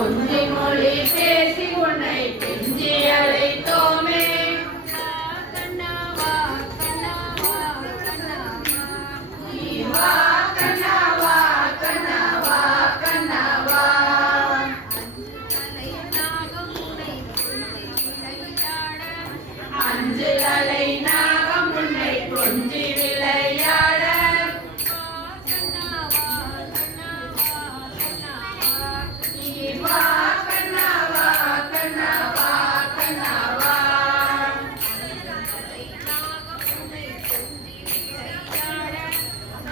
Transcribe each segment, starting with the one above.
கொஞ்சி மொழி பேசி உன்னை கெஞ்சி அழைத்தோமே. கண்ணாவா கண்ணாவா கண்ணாவா நீ வா கண்ணாவா கண்ணாவா கண்ணாவா. அஞ்சு தலை நாகம் உன்னை கொஞ்சி விளையாட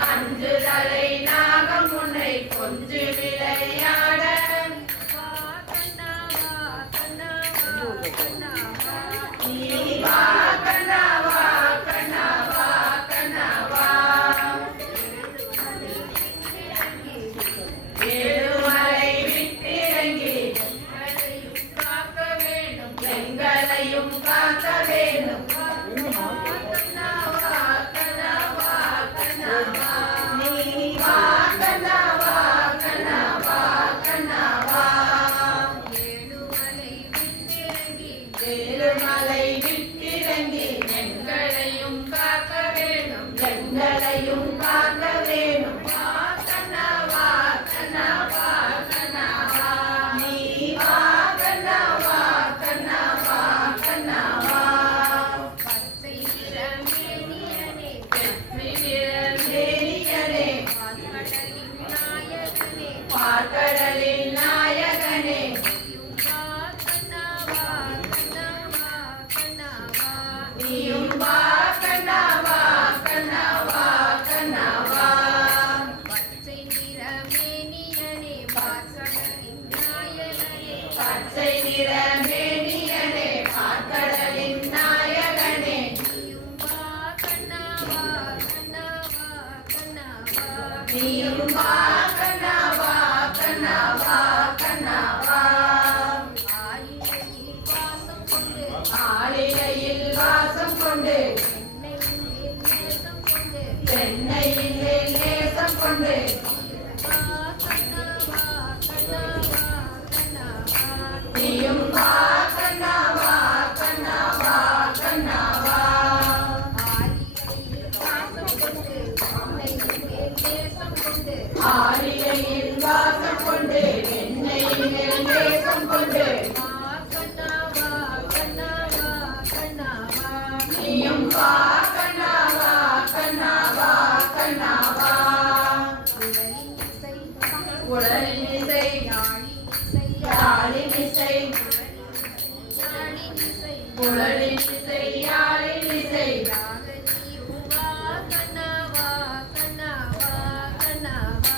அஞ்சு தலை நாகம் உன்னை கொஞ்சி விளையாட. நீ வா கண்ணாவா கண்ணாவா கண்ணாவா. ஏழுமலை விட்டிறங்கி காக்க வேணும், எங்களையும் காக்க வேணும். கண்ணாவா கண்ணாவா கண்ணாவா. நீ வா கண்ணாவா கண்ணாவா கண்ணாவா. ஏழுமலை விட்டிறங்கி எங்களையும் காக்க வேணும், எங்களையும் காக்க வேணும். வா கண்ணாவா கண்ணாவா கண்ணாவா. நீ வா கண்ணாவா கண்ணாவா கண்ணாவா. மேனியனே பார்க்கடலின் நாயகனே. நீயும் வா கண்ணாவா கண்ணாவா கண்ணாவா. பச்சை நிற மேனியனே பார்க்கடலின் நாயகனே. நீயும் வா கண்ணாவா கண்ணாவா கண்ணாவா. ஆளிலையில் வாசம் கொண்டு சென்னையின் மேல் நேசம் கொண்டு. நீயும் வா கண்ணாவா கண்ணாவா கண்ணாவா. ஆளிலையில் வாசம் கொண்டு என்னையின் மேல் நேசம் கொண்டு. நீயும் வா கண்ணாவா கண்ணாவா கண்ணாவா. குழலின் இசை யாழின் இசை, குழலின் இசை யாழின் இசை. வா கண்ணாவா கண்ணாவா கண்ணாவா.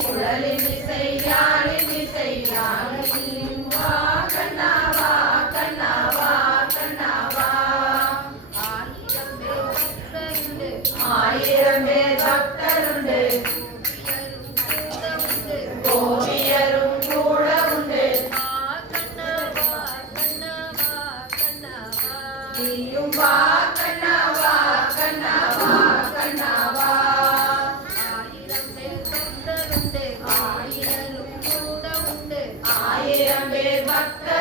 குழலின் இசை யாழின் இசை யாழின். வா கண்ணாவா கண்ணாவா கண்ணாவா. ஆயிரம் பேர் பக்தருண்டு, கோவியரும் கூட உண்டு. நீயும் வா கண்ணாவா கண்ணாவா கண்ணாவா. ஆயிரம் பேர் பக்தர்